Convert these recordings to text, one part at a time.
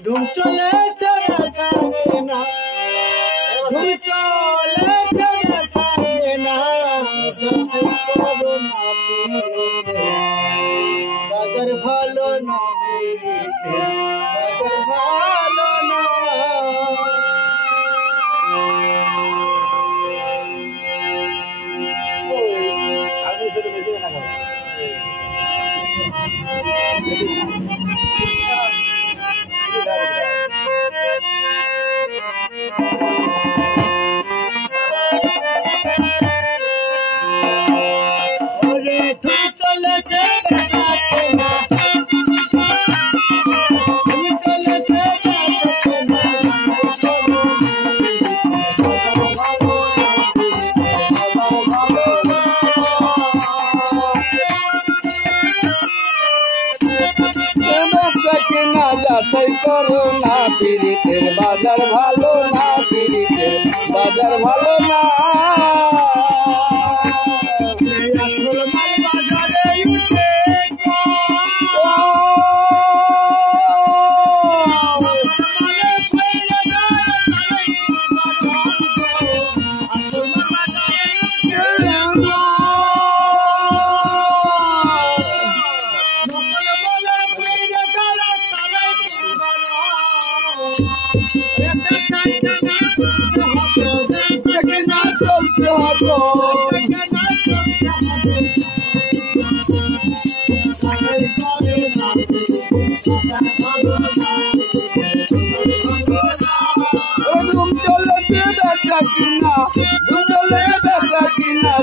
ढूंढ चले चला चाहेना ढूंढ चले चला चाहेना जैसे करो ना पीते बाजार भालो ना पीते बाजार भालो ना आगे से तो बेचे ना যাচাই করো না পীড়িতের বাজার ভালো না পীড়িতের বাজার ভালো না আসল মাল বাজারে উঠে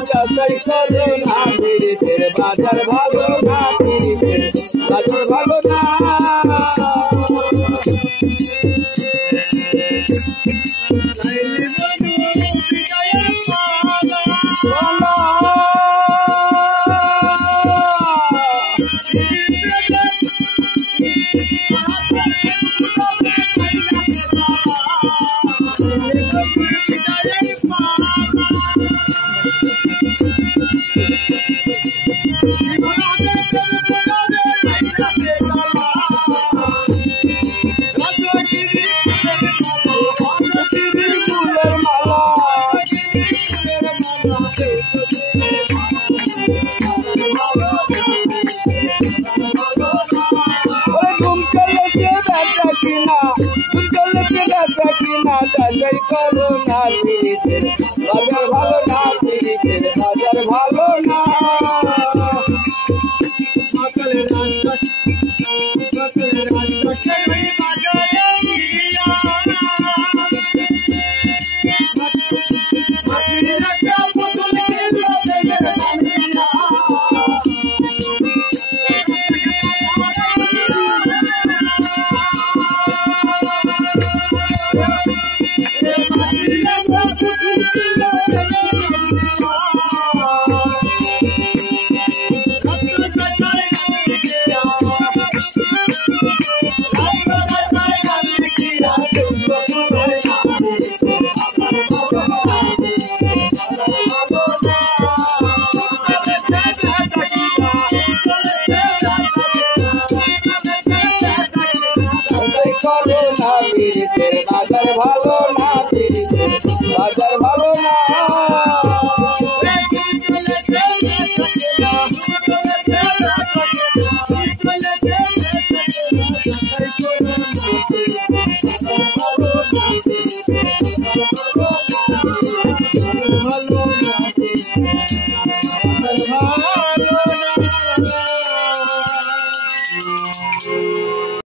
যাচাই করো না পীড়িতের বাজার ভালো না পীড়িতের বাজার ভালো না যাচাই করো না পীড়িতের বাজার ভালো না পীড়িতের বাজার ভালো না সকালের বাজার ভালো না পীড়িতের বাজার ভালো না ভালো না